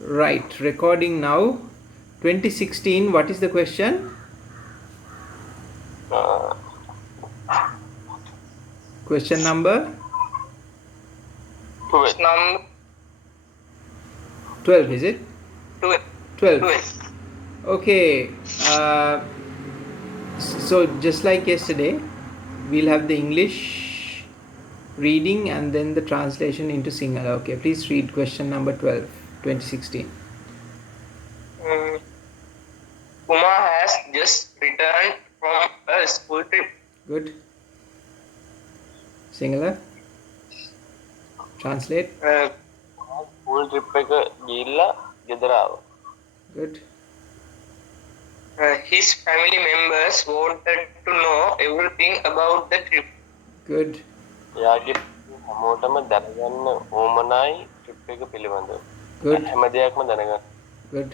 Right, recording now. 2016, what is the question? Uh, Question number 12. Number 12, is it? 12. 12. Okay, so just like yesterday, we'll have the English reading and then the translation into Sinhala. Okay, please read question number 12, 2016. Mm, Uma has just returned from a school trip. Good. Sinhala, translate. School trip එක ගිහිල්ලා ගෙදර ආවා. Good. His family members wanted to know everything about the trip. Good. එයාගේ හැමෝටම දැනගන්න ඕමනයි ට්‍රිප් එක පිළිබඳව. Good. හැම දෙයක්ම දැනගන්න. Good.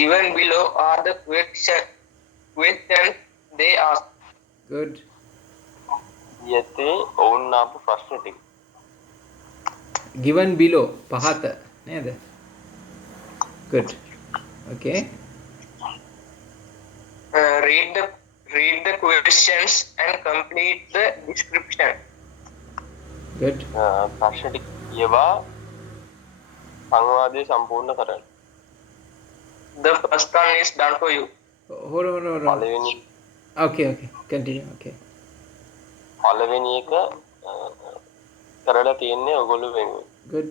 Given below are the questions they asked. Good. යතේ ඔවුන් ආපු ප්‍රශ්න ටික. Given below, pahata. Neda. Good. Okay. Read the questions and complete the description. Good. ප්‍රශ්න ටික කියවා සංවාදය සම්පූර්ණ කරන්න. The first one is done for you. Hold on. පළවෙනි Okay. Continue. Okay. පළවෙනි එක කරලා තියෙන්නේ ඔයගොල්ලෝ වෙනුවෙන්. Good.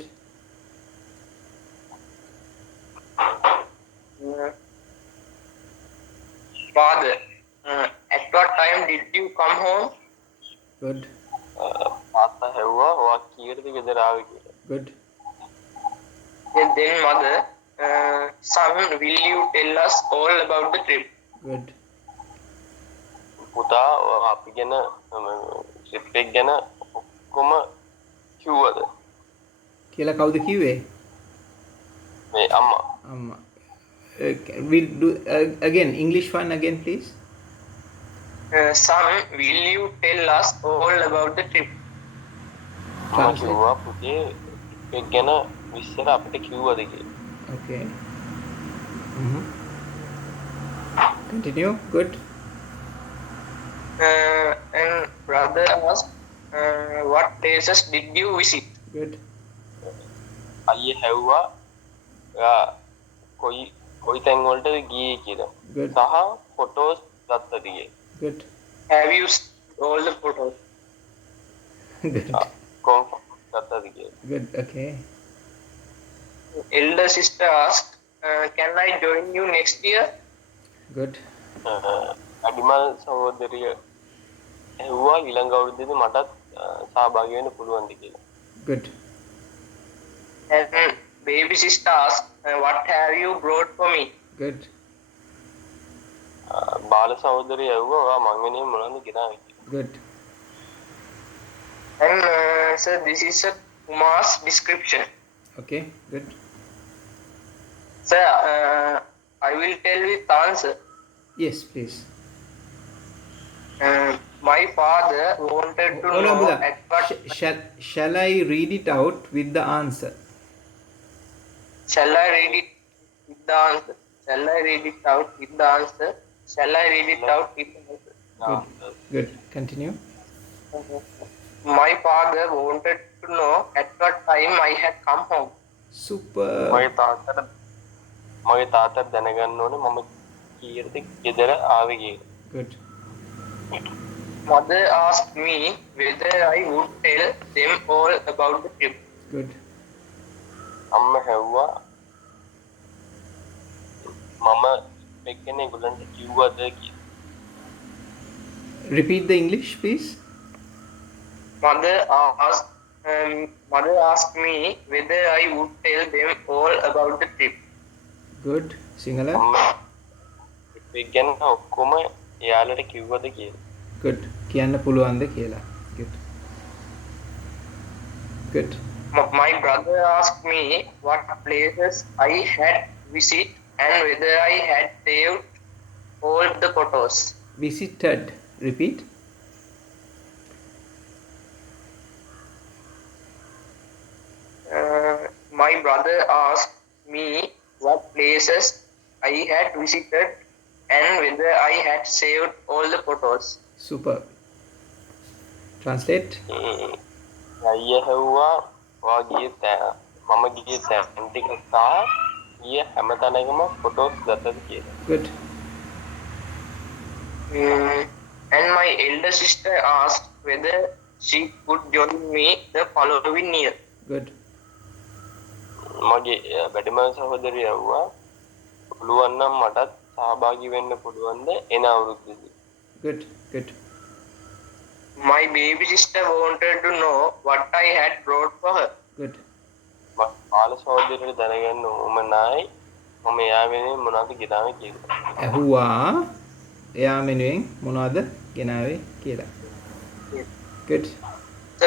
Father, at what time did you come home? Good. තාත්තා හැව්වා ඔයා කීයටද ගෙදර ආවේ කියලා. Good. Then mother, son, will you tell us all about the trip? Good. පුතා අපි ගැන ට්‍රිප් එක ගැන ඔක්කොම කිව්වද? කියලා කවුද කිව්වේ? මේ අම්මා. Amma. We'll do again. English one again, please. Son, will you tell us all about the trip? මම කිව්වා පුතේ ට්‍රිප් එක ගැන විස්තර අපිට කිව්වද කියලා. Okay. Continue. Good. And brother asked, what places did you visit? Good. අයියේ හැව්වා ඔයා කොයි තැන් වලටද ගියේ කියලා. Good. සහ ෆොටෝස් ගත්තද කියලා. Good. Have you seen all the photos? Good. ගත්තද කියලා. Good. Okay. Elder sister asked, can I join you next year? Good. අඩිමල් සහෝදරිය ඇහුවා ඊළඟ අවුරුද්දේදී මටත් සහභාගී වෙන්න පුළුවන්ද කියලා. Good. And baby sister asked, what have you brought for me? Good. බාල සහෝදරිය ඇහුවා ඔයා මං වෙනුවෙන් මොනවද ගෙනාවේ කියලා. Good. And sir, this is a Kumar's description. Okay. Good. Sir, I will tell with answer. Yes, please. My father wanted to Hold on, know Buddha. at what... Shall I read it out with the answer? Shall I read it with the answer? Shall I read it out with the answer? Shall I read it out with the answer? Good. Continue. My father wanted to know at what time I had come home. Super. මගේ තාත්තට දැනගන්න ඕනේ මම කීයටද ගෙදර ආවේ කියලා. Good. Mother asked me whether I would tell them all about the trip. Good. අම්මා හැව්වා මම ට්‍රිප් එක ගැන ඒගොල්ලන්ට කිව්වද කියලා. Repeat the English, please. Mother asked me whether I would tell them all about the trip. Good. Sinhala. Trip එක ගැන ඔක්කොම එයාලට කිව්වද කියලා. Good. කියන්න පුළුවන්ද කියලා. Good. Good. My brother asked me what places I had visited and whether I had saved all the photos. Visited. Repeat. My my brother asked me what places I had visited and whether I had saved all the photos. Super. Translate. අයියා හැව්වා වාගේ මම ගියේ තැන් ටික සහ ගිය හැම තැනකම ෆොටෝස් ගත්තද කියලා. Good. And my elder sister asked whether she could join me the following year. Good. මගේ වැඩිම සහෝදරිය ඇහුවා පුළුවන් නම් මටත් සහභාගී වෙන්න පුළුවන්ද එන අවුරුද්දේදී. Good. Good. My baby sister wanted to know what I had brought for her. Good. බාල සහෝදරියට දැනගන්න උවමනායි මම එයා වෙනුවෙන් මොනවද ගෙනාවේ කියලා. ඇහුවා එයා මෙනුවෙන් මොනවද ගෙනාවේ කියලා. Good. So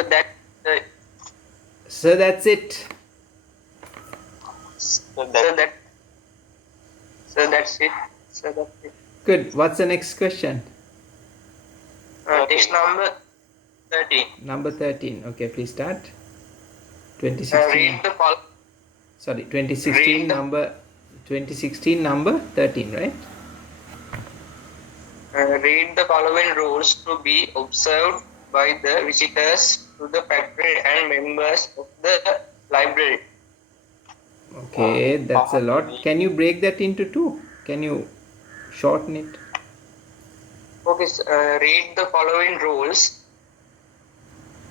that's it. that's it. Good. What's the next question? Text number 13. Number 13. Okay, please start. 2016. Read the following. Sorry, 2016 number 13, right? Read the following rules to be observed by the visitors to the factory and members of the library. Okay, that's a lot. Can you break that into two? Can you shorten it? Okay, read the following rules.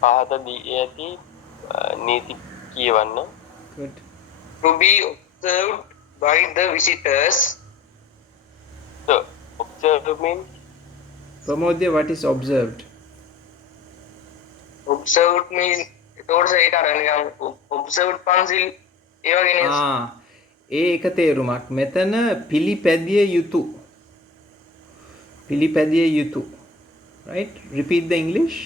පහත දී ඇති නීති කියවන්න. Good. To be observed by the visitors. So, observed means? Pramodya, what is observed? Observed means observed pencil ඒ වගේ නේද? ඒ එක තේරුමක්. මෙතන පිළිපැදිය යුතු. පිළිපැදිය යුතු. Right? Repeat the English.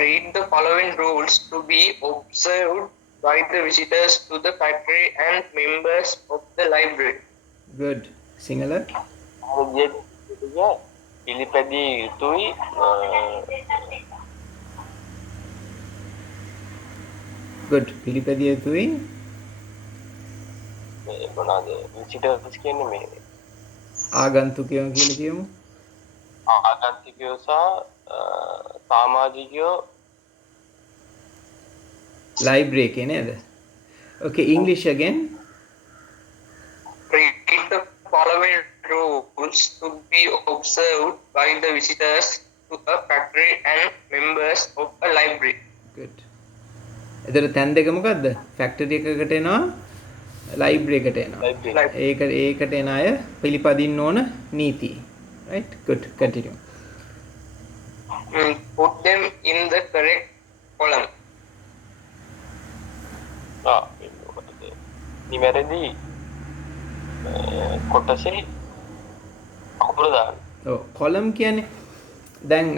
Read the following rules to be observed by the visitors to the factory and members of the library. Good. Sinhala? පිළිපැදිය යුතුයි Good. පිළිපැදිය යුතුයි මොනවාද විසිටර්ස් කියන්නේ මේ ආගන්තුකයෝ කියලා කියමු. ආගන්තුකයෝ සහ සමාජිකයෝ library එකේ නේද? Okay, English again. Read the following rules to be observed by the visitors to a factory and members of a library. Good. එතන තැන් දෙක මොකද්ද? ෆැක්ටරි එකකට එනවා ලයිබ්‍රරි එකට එනවා. ඒකට එන අය පිළිපදින්න ඕන නීති. Right? Good. Continue. Put them in the correct column. නිවැරදි කොටසේ අකුරු දාන්න. ඔව් column කියන්නේ දැන්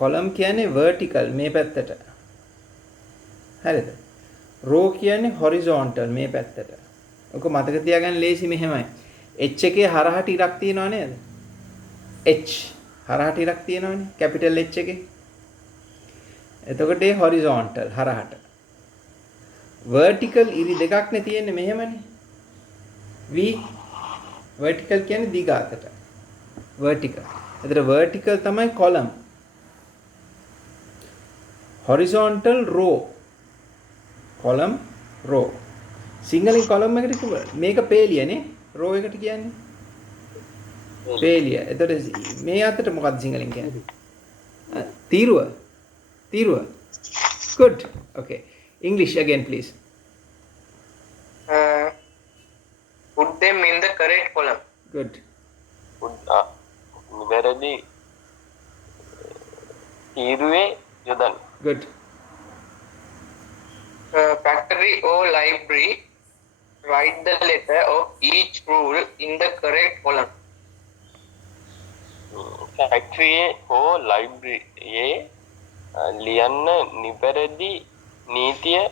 column කියන්නේ vertical මේ පැත්තට. හරිද? row කියන්නේ horizontal මේ පැත්තට. ඔක මතක තියාගන්න ලේසි මෙහෙමයි. h එකේ හරහට ඉරක් තියෙනව නේද? h හරහට ඉරක් තියෙනවනේ capital H එකේ. එතකොට ඒ horizontal හරහට. vertical ඉරි දෙකක් නේ තියෙන්නේ මෙහෙමනේ. v vertical කියන්නේ දිග අතට. vertical. එතකොට vertical තමයි column. horizontal row. column row. සිංහලෙන් column එකට මේක පේලියනේ row එකට කියන්නේ. පේලිය. එතකොට මේ අතට මොකක්ද සිංහලෙන් කියන්නේ? තීරුව. තීරුව. Good. Okay. English again please. Put them in the correct column. Good. නිවැරදි තීරුවේ යොදන්න. Good. Factory or library, write the letter of each rule in the correct column. Factory or library ලියන්න නිවැරදි නීතිය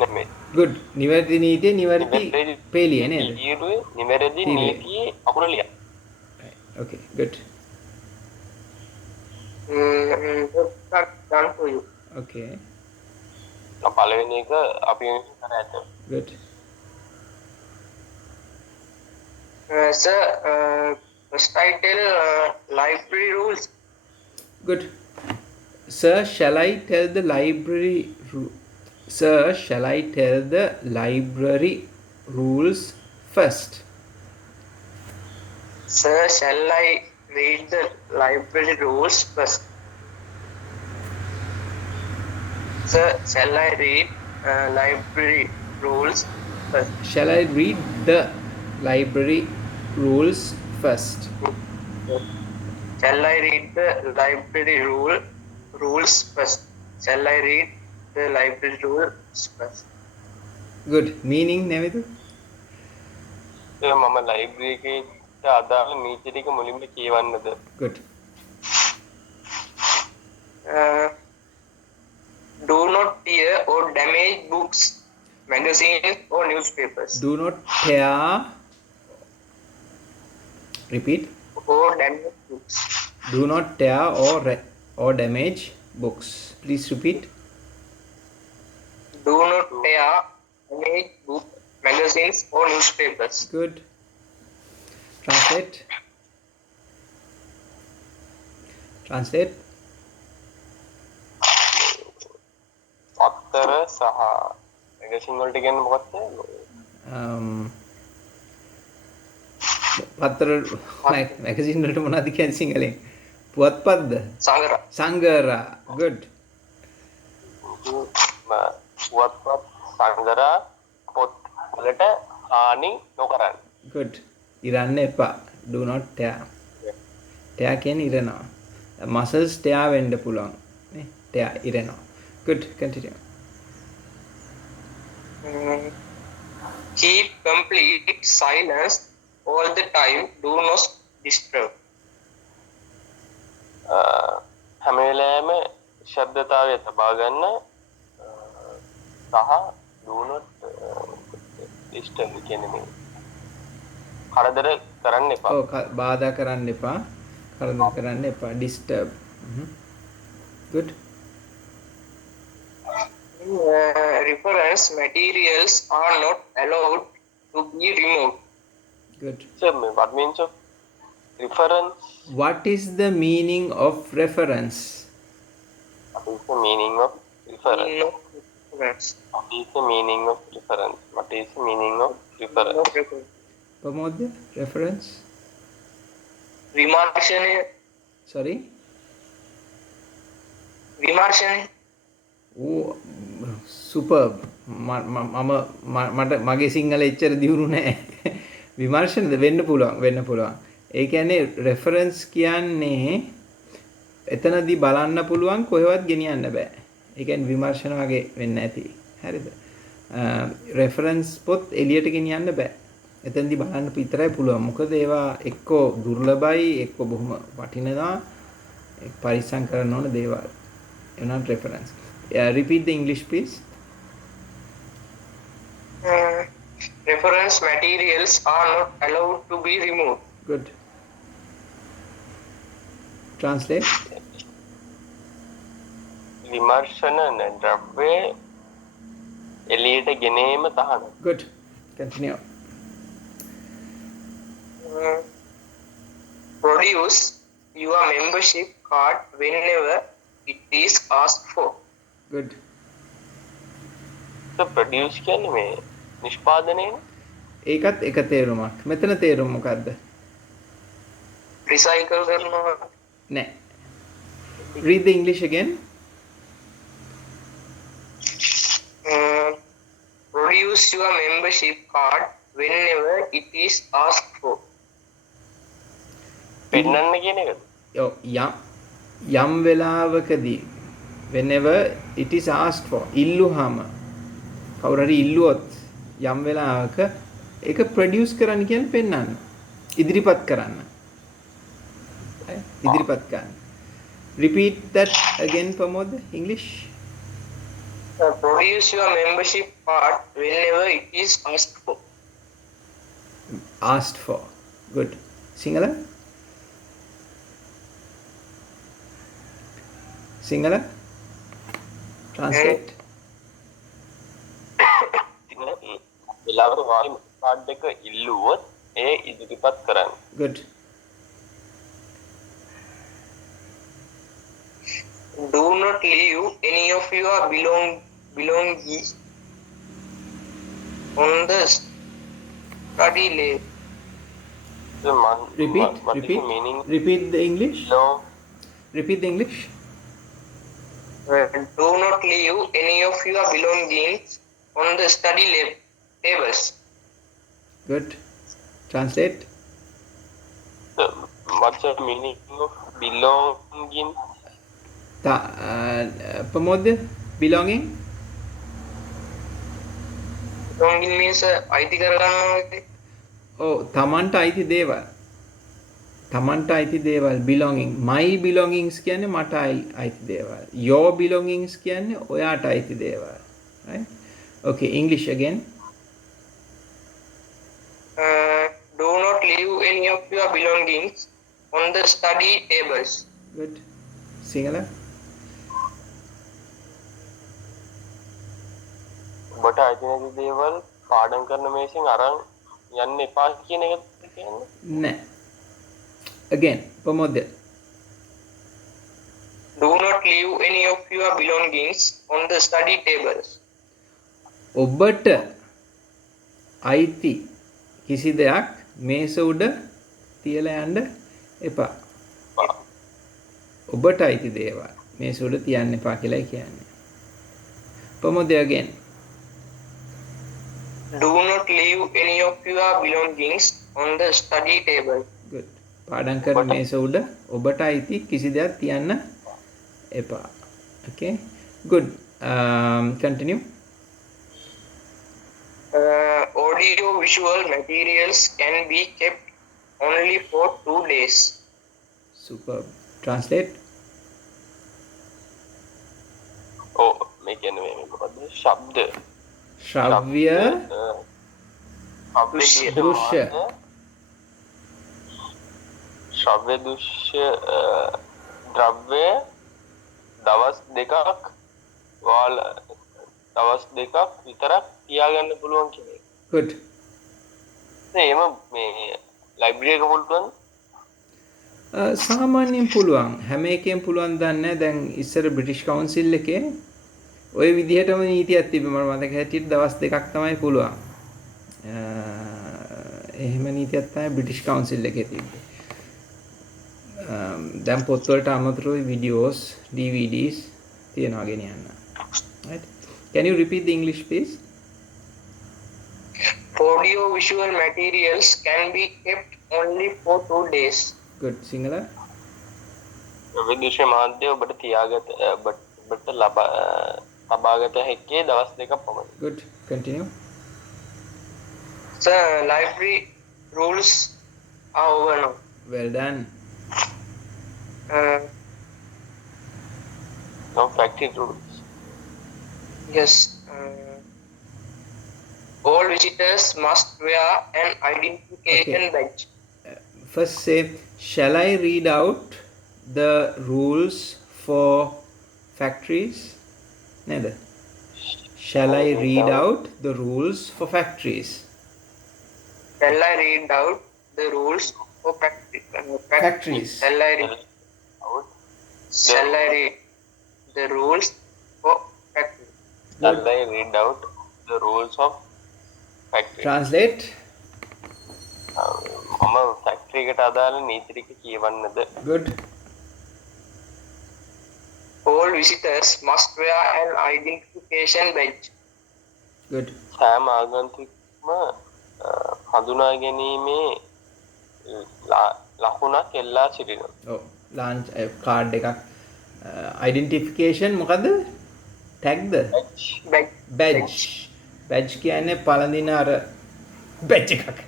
නෙමෙයි. Good. නිවැරදි නීතිය නිවැරදි පේලිය නේද? තීරුවේ නිවැරදි නීතියේ අකුර ලියන්න. Okay, good. That's done for you. Okay. පළවෙනි එක අපි කර ඇත. Good. Sir, first I tell library rules. Good. Sir, shall I tell the library Sir, shall I tell the library rules first? Sir, shall I read the library rules first? Sir, shall I read library rules first? Shall I read the library rules first? Shall I read the library rules first? Shall I read the library rules first? Good. Meaning, Nevidu? මම ලයිබ්‍රරි එකේට අදාළ නීති ටික මුලින්ම කියවන්නද? Good. Do not tear or damage books, magazines or newspapers. Do not tear. Repeat. Or damage books. Do not tear or damage books. Please repeat. Do not tear, damage books, magazines or newspapers. Good. Translate. Translate. පත්තර සහ මැගසින් වලට කියන්නේ මොකක්ද? පත්තර මැගසින් වලට මොනවද කියන්නේ සිංහලෙන්? පුවත්පත්ද? සංගරා. සංගරා. Good. පුවත්පත් සංගරා පොත් වලට හානි නොකරන්න. Good. ඉරන්න එපා. Do not tear. tear කියන්නේ ඉරනවා. muscles tear වෙන්න පුළුවන්. නේ? tear ඉරනවා. Good. Continue. Keep complete silence all the time. Do not disturb. හැම වෙලාවෙම ශබ්දතාවය තබා ගන්න සහ do not disturb කියන්නේ මේ කරදර කරන්න එපා. ඔව් බාධා කරන්න එපා. කරදර කරන්න එපා. disturb. Good. Reference materials are not allowed to be removed. Good. So, what means of reference? What is the meaning of reference? What is the meaning of reference? What is the meaning of reference? What is the meaning of reference? Pramodya, reference? Vimarshane. Sorry? Vimarshane. Oh, superb. මට මගේ සිංහල එච්චර දියුණු නෑ. විමර්ශනද වෙන්න පුළුවන්. ඒ කියන්නේ රෙෆරන්ස් කියන්නේ එතනදී බලන්න පුළුවන් කොහෙවත් ගෙනියන්න බෑ. ඒ කියන්නේ විමර්ශන වගේ වෙන්න ඇති. හරිද? රෙෆරන්ස් පොත් එළියට ගෙනියන්න බෑ. එතනදී බලන්න විතරයි පුළුවන්. මොකද ඒවා එක්කෝ දුර්ලභයි, එක්කෝ බොහොම වටිනවා. එක් පරිස්සම් කරන්න ඕන දේවල්. එනවා reference. Repeat the English, please. Reference materials are not allowed to be removed. Good. Translate. විමර්ශන ද්‍රව්‍ය එළියට ගෙනීම තහනම්. Good. Continue. Produce your membership card whenever it is asked for. Good. So produce කියන්නේ මේ නිෂ්පාදනයනේ. ඒකත් එක තේරුමක්. මෙතන තේරුම මොකද්ද? Recycle කරනවා. නෑ. Read the English again. Produce your membership card whenever it is asked for. පෙන්නන්න කියන එකද? ඔව් යම් වෙලාවකදී whenever it is asked for ඉල්ලුවාම කවුරු හරි ඉල්ලුවොත් යම් වෙලාවක ඒක ප්‍රොඩියුස් කරන්න කියන්නේ පෙන්වන්න. ඉදිරිපත් කරන්න. ඉදිරිපත් කරන්න. Repeat that again, Pramod. English. Produce your membership card whenever it is asked for. Asked for. Good. Sinhala? Sinhala? Translate. වෙලාවට වායි කාඩ් එක ඉල්ලුවොත් ඒ ඉදිරිපත් කරන්න. good. Do not leave any of your belongings on the study lab. Repeat the English. No. Repeat the English. Do not leave any of your belongings on the study lab tables. Good. Translate. What's the meaning of belonging? Pramod, belonging. Belonging means අයිති කරගන්නවා. Oh, තමන්ට අයිති දේවල්. තමන්ට අයිති දේවල් belonging. My belongings කියන්නේ මට අයිති දේවල්. Your belongings කියන්නේ ඔයාට අයිති දේවල්. Right? Okay, English again. Do not leave any of your belongings on the study tables. Good. Sinhala. ඔබට අයිති නැති දේවල් පාඩම් කරන මේසෙන් අරන් යන්න එපා කියන එකද කියන්නේ? නෑ. Again, Pramod. Do not leave any of your belongings on the study tables. ඔබට අයිති කිසි දෙයක් මේස උඩ තියලා යන්න එපා. ඔබට අයිති දේවල් මේස උඩ තියන්න එපා කියලායි කියන්නේ. Pramod again. Do not leave any of your belongings on the study table. Good. පාඩම් කරන මේස උඩ ඔබට අයිති කිසි දෙයක් තියන්න එපා. Okay. Good. Continue. Audio visual materials can be kept only for 2 days. Superb. Translate. Oh, මේ කියන්නේ මේ මොකද්ද? ශබ්ද. ශ්‍රව්‍ය දෘශ්‍ය. ශ්‍රව්‍ය දෘශ්‍ය ද්‍රව්‍ය දවස් දෙකක් විතරක් තියාගන්න පුළුවන් කියන එක. Good. එහෙම මේ ලයිබ්‍රරි එක පුළුවන්. සාමාන්‍යයෙන් පුළුවන්. හැම එකෙන් පුළුවන් දන්නේ නැහැ. දැන් ඉස්සර බ්‍රිටිෂ් කවුන්සිල් එකේ ওই විදිහටම නීතියක් තිබ්බ මම මතක හැටියට දවස් දෙකක් තමයි පුළුවන්. එහෙම නීතියක් තමයි බ්‍රිටිෂ් කවුන්සිල් එකේ තිබ්බේ. දැන් පොත්වලට අමතරව වීඩියෝස්, DVDs තියනවා ගෙනියන්න. Right? Can you repeat the English please? Audio visual materials can be kept only for 2 days. Good. Sinhala. විදේශ මාධ්‍ය ඔබට තියාගත ඔබට ලබාගත හැකි දවස් දෙකක් පමණයි. Good. Continue. Sir, library rules are over now. Well done. No factory rules. Yes. All visitors must wear an identification badge. First say, shall I read out the rules for factories? Neither. Shall I read out the rules for factories? Shall I read out the rules for Factories. Shall I read the rules for factories? Shall I read out the rules of factories? Translate. මම ෆැක්ටරි එකට අදාළ නීති ටික කියවන්නද? Good. All visitors must wear an identification badge. Good. සෑම ආගන්තුකම හඳුනා ගැනීමේ ලකුණක් එල්ලා සිටිනවා. Oh, launch card එකක් identification මොකද්ද? tagද? badge. badge කියන්නේ පළඳින අර badge එකක්.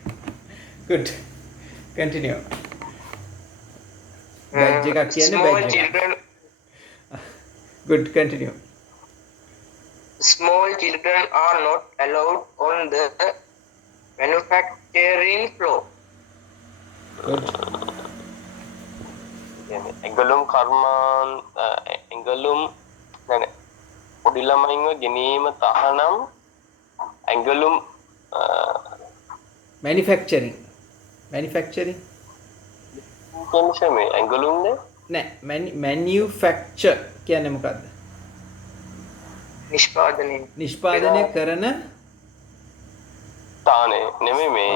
Good. Continue. badge එකක් කියන්නේ badge එකක්. Good. Continue. Small children are not allowed on the manufacturing floor. Good. ඇඟලුම් පොඩි ළමයින්ව ගෙනීම තහනම් ඇඟලුම් manufacturing කියන්නේ මේ ඇඟලුම්නේ නෑ manufacture කියන්නේ මොකක්ද නිෂ්පාදනය නිෂ්පාදනය කරන තානේ නෙමෙයි මේ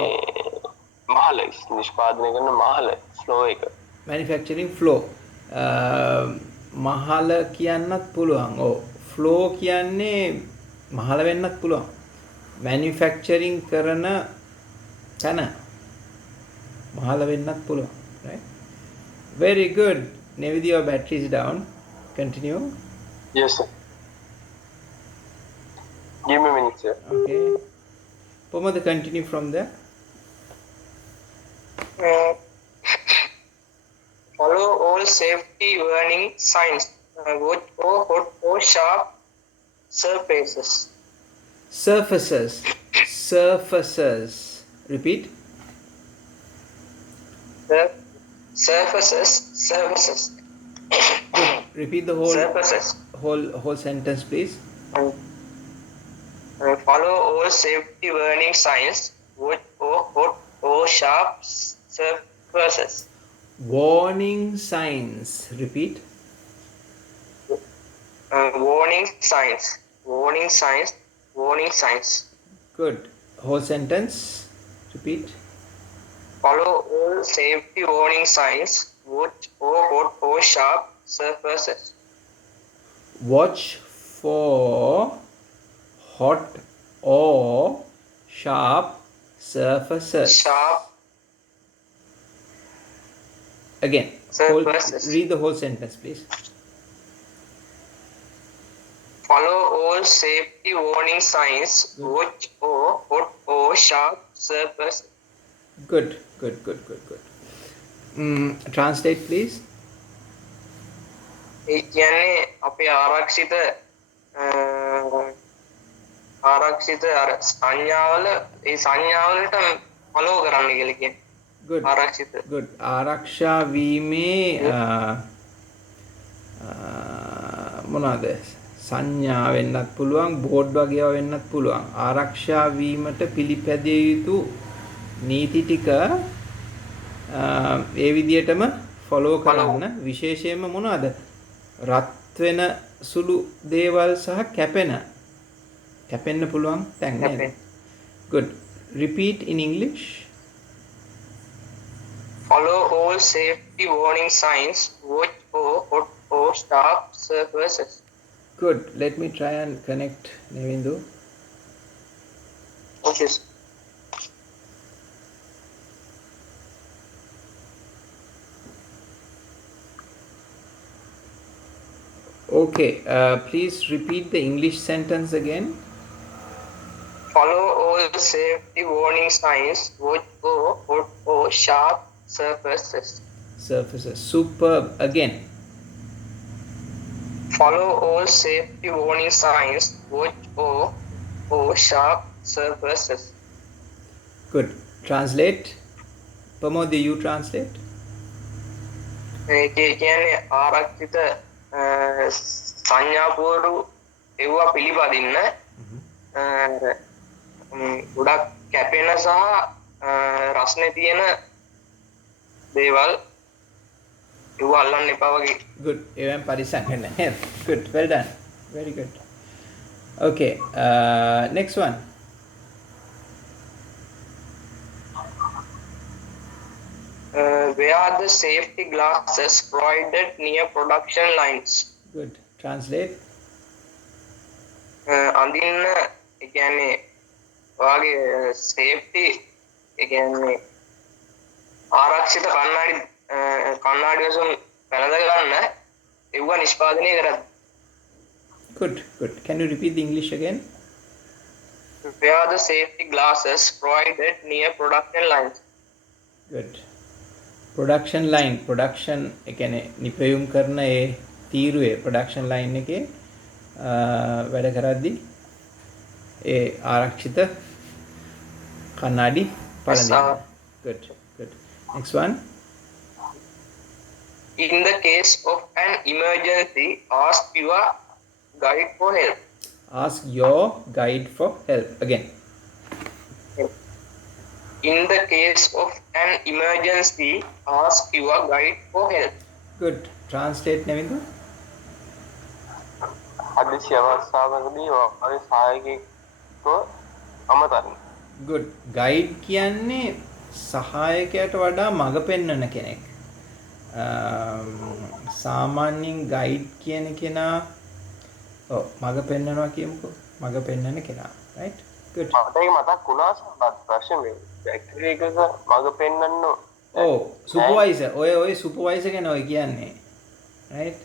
මහල නිෂ්පාදනය කරන මහල ෆ්ලෝ එක manufacturing flow මහල කියන්නත් පුළුවන් ඕ flow කියන්නේ මහල වෙන්නත් පුළුවන් manufacturing කරන තැන මහල වෙන්නත් පුළුවන් right very good Nevidi your battery is down continue yes sir give me a minute sir okay Pomada continue from there follow all safety warning signs watch for hot or sharp surfaces surfaces repeat surfaces repeat the surfaces whole sentence please follow all safety warning signs watch for hot or sharp surfaces warning signs repeat warning signs good whole sentence repeat follow all safety warning signs watch for hot or sharp surfaces watch for hot or sharp surfaces again surfaces read the whole sentence please follow all safety warning signs watch for hot or sharp surfaces good translate please ඒ කියන්නේ අපේ ආරක්ෂිත අර සංඥාවල ඒ සංඥාවලට follow කරන්න කියලා කියන්නේ good ආරක්ෂිත good ආරක්ෂා වීමේ මොනවාද සංඥා වෙන්නත් පුළුවන් බෝඩ් වගේ ඒවා වෙන්නත් පුළුවන් ආරක්ෂා වීමට පිළිපැදිය යුතු නීති ටික ඒ විදිහටම follow කරන්න විශේෂයෙන්ම මොනවාද රත් වෙන සුළු දේවල් සහ කැපෙන්න පුළුවන් තැන් නේද good repeat in english follow all safety warning signs watch for hot or sharp surfaces good let me try and connect Nevindu okay okay please repeat the english sentence again follow all safety warning signs watch for hot or sharp surfaces superb again follow all safety warning signs watch for sharp surfaces good translate Pramod you translate ඒ කියන්නේ ආරක්ෂිත සංඥාපුවරු එව්වා පිළිපදින්න ගොඩක් කැපෙන සහ රස්නේ තියෙන දේවල් ඒව අල්ලන්න එපා වගේ good even පරිස්සම් වෙන්න good well done very good okay next one wear the safety glasses provided near production lines good translate අඳින්න ඒ කියන්නේ ඔයාගේ safety ඒ කියන්නේ ආරක්ෂිත කණ්ණාඩි වශයෙන් වැළඳ ගන්න ඒවා නිෂ්පාදනය කරද්දී good can you repeat the english again wear the safety glasses provided near production lines good production line production ඒ කියන්නේ නිපැයුම් කරන ඒ තීරුවේ production line එකේ වැඩ කරද්දී ඒ ආරක්ෂිත කණ්ණාඩි පළඳින්න good next one in the case of an emergency ask your guide for help ask your guide for help again In the case of an emergency, ask your guide for help. good. Translate Nevindu. හදිසි අවස්ථාවකදී ඔයාගේ සහායකයෙක්ව අමතන්න. good. guide කියන්නේ සහායකයට වඩා මඟ පෙන්වන කෙනෙක්. සාමාන්‍යයෙන් guide කියන කෙනා මඟ පෙන්වනවා කියමුකෝ. මඟ පෙන්වන කෙනා. right? good. මට ඒක මතක් වුණා සමහත් ප්‍රශ්නේ මේ ෆැක්ටරි එකක මග පෙන්වන්න සුපර්වයිසර් ඔය සුපර්වයිසර් ගැන ඔය කියන්නේ. right?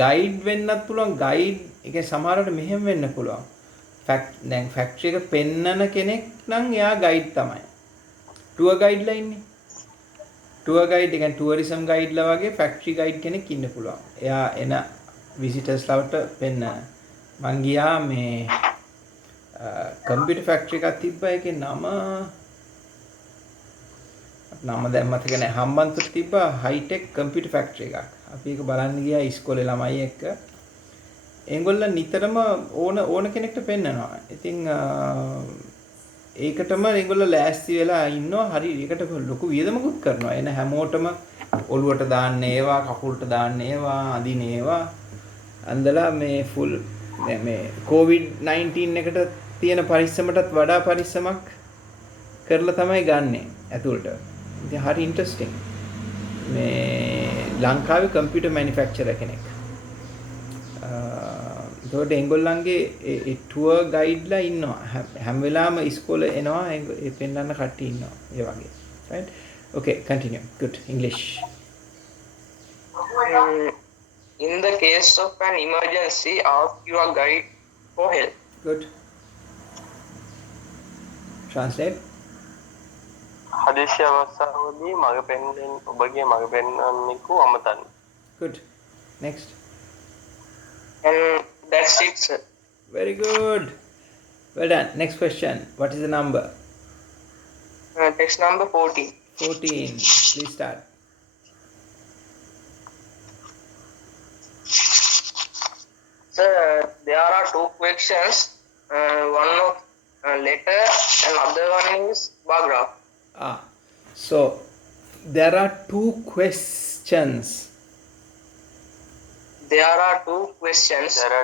ගයිඩ් වෙන්නත් පුළුවන්. ගයිඩ් එක සමහරවිට මෙහෙම වෙන්න පුළුවන්. දැන් ෆැක්ටරි එක පෙන්නන කෙනෙක් නම් එයා ගයිඩ් තමයි. ටුවර් ගයිඩ්ලා ඉන්නේ. ටුවර් ගයිඩ් ඒ කියන්නේ ටුවරිසම් ගයිඩ්ලා වගේ ෆැක්ටරි ගයිඩ් කෙනෙක් ඉන්න පුළුවන්. එයා එන විසිටර්ස්ලාට පෙන්නන. මං ගියා මේ කම්පියුටර් ෆැක්ටරි එකක් තිබ්බා. ඒකේ නම දැන් මතක නැහැ. හම්බන්තොට තිබ්බා හයිටෙක් කම්පියුටර් ෆැක්ටරි එකක්. අපි ඒක බලන්න ගියා ඉස්කෝලේ ළමයි එක්ක. ඒගොල්ලෝ නිතරම ඕන කෙනෙක්ට පෙන්නනවා. ඉතින් ඒකටම ඒගොල්ලෝ ලෑස්ති වෙලා ඉන්නවා. හරි ඒකට ලොකු වියදමකුත් කරනවා. එන හැමෝටම ඔළුවට දාන්න ඒවා, කකුලට දාන්න ඒවා, අදින ඒවා. අන්දලා මේ ෆුල් මේ COVID-19 එකට තියෙන පරිස්සමටත් වඩා පරිස්සමක් කරලා තමයි ගන්නෙ ඇතුළට. ඉතින් හරි ඉන්ටරෙස්ටිං. මේ ලංකාවේ කම්පියුටර් මැනුෆැක්චරර් කෙනෙක්. ඒකට එංගොල්ලන්ගේ ඒ ටුවර් ගයිඩ්ලා ඉන්නවා. හැම වෙලාවෙම ඉස්කෝලේ එනවා. ඒ පෙන්නන්න කට්ටිය ඉන්නවා. ඒ වගේ. right? okay, continue. good. English. In the case of an emergency, ask your guide for help. good. Translate. හදිසි අවස්ථාවකදී මග පෙන්වන්න ඔබගේ මග පෙන්වන්නෙකු අමතන්න. good. next. And that's it, sir. very good. well done. next question. what is the number? Text number 14. 14. please start. Sir, there are two questions. One of letter and other one is bar graph. So there are two questions. There are two questions. There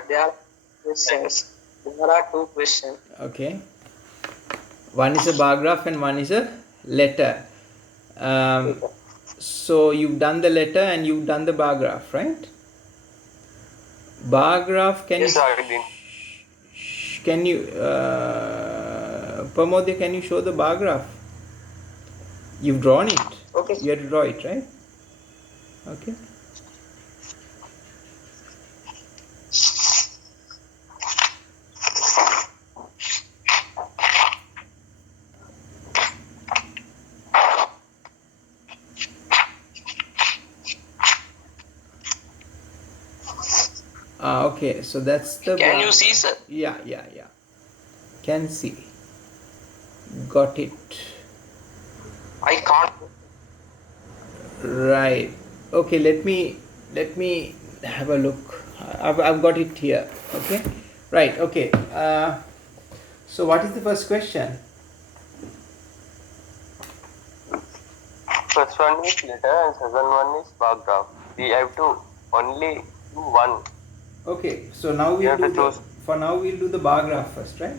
are two questions. okay, one is a bar graph and one is a letter. So you've done the letter and you've done the bar graph, right? Bar graph, Yes, I did. can you Pramodya, can you show the bar graph? You've drawn it. Okay. You have to draw it, right? okay. okay, so that's the Can bar you see, graph. sir? Yeah. Can see. Got it. I can't. Right. Okay, let me have a look. I've got it here. Okay. Right. Okay. So what is the first question? First one is letter and second one is bar graph. We have to only do one. Okay. So now You have to choose. for now we'll do the bar graph first, right?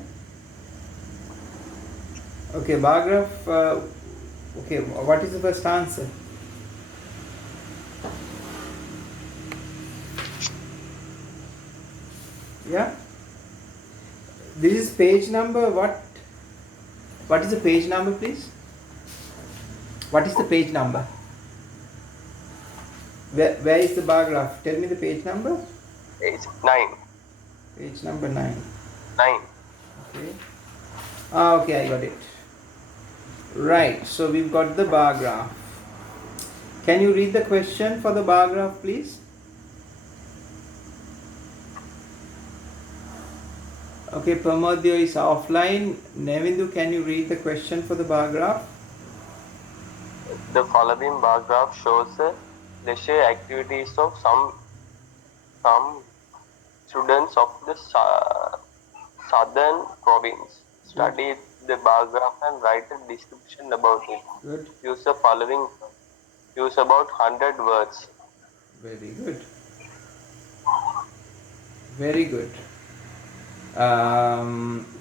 Okay, bar graph. Okay, what is the first answer? Yeah. This is page number what? What is the page number, please? What is the page number? Where is the bar graph? Tell me the page number. Page 9. Page number 9. 9. Okay. Okay, I got it. Right, so we've got the bar graph. Can you read the question for the bar graph, please? Okay, Pramodya is offline. Nevindu, can you read the question for the bar graph? The following bar graph shows the leisure activities of some students of the southern province. Study the bar graph and write a description about it. Good. Use the following. Use about 100 words. Very good. Very good.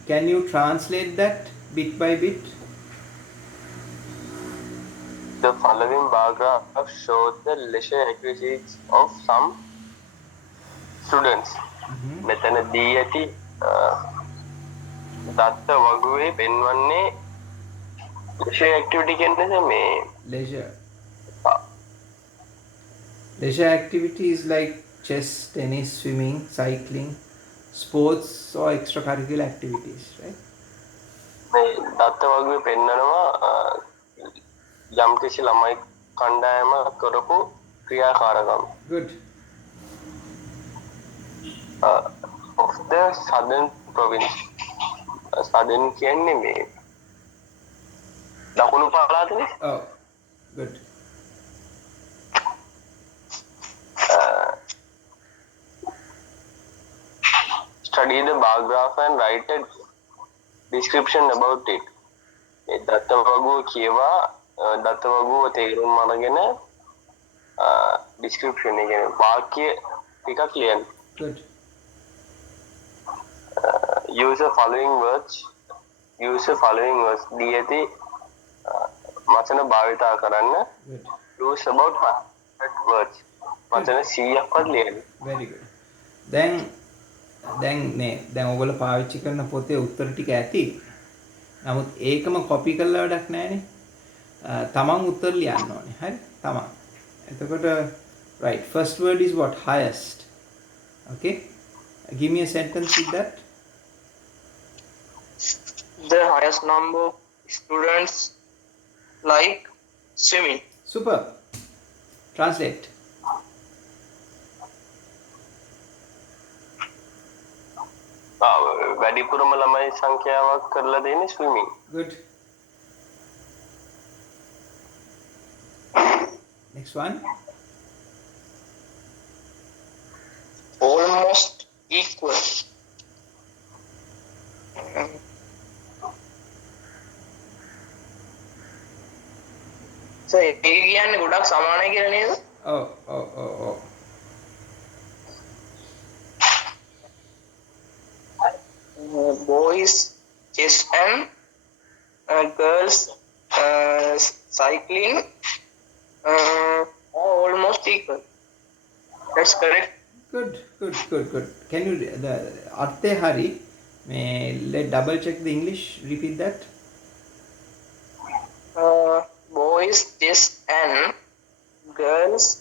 Can you translate that bit by bit? The following bar graph shows the leisure activities of some students. මෙතන දී ඇති දත්ත වගුවේ පෙන්වන්නේ leisure activity කියන්නේ මේ Leisure. Leisure activities like chess, tennis, swimming, cycling, sports or extracurricular activities, right? මේ දත්ත වගුවේ පෙන්වනවා යම්කිසි ළමයි කණ්ඩායමක් කරපු ක්‍රියාකාරකම්. Good. Of the southern province. Southern කියන්නේ මේ දකුණු පළාතනේ. Oh, good. Study the bar graph and write a description about it. මේ දත්ත වගුව කියවා දත්ත වගුව තේරුම් අරගෙන description එක කියන්නේ වාක්‍ය ටිකක් ලියන්න. Good. Use the following words. Use the following words. දී ඇති වචන භාවිතා කරන්න. Good. Use about 100 words. වචන 100ක්වත් ලියන්න. Very good. දැන් ඔයගොල්ලෝ පාවිච්චි කරන පොතේ උත්තර ටික ඇති. නමුත් ඒකම කොපි කරලා වැඩක් නැහැනේ. තමන් උත්තර ලියන්න ඕනේ. හරි? තමන්. එතකොට right. First word is what? Highest. Okay? Give me a sentence with that. The highest number of students like swimming. Super. Translate. වැඩිපුරම ළමයි සංඛ්‍යාවක් කරලා දෙන්නේ swimming. Good. Next one. Almost equal. So ඒක කියන්නේ ගොඩක් සමානයි කියලා නේද? Oh. Boys chess and girls cycling are almost equal. That's correct. Good. Can you the arthe hari let double check the English, repeat that. Boys chess and girls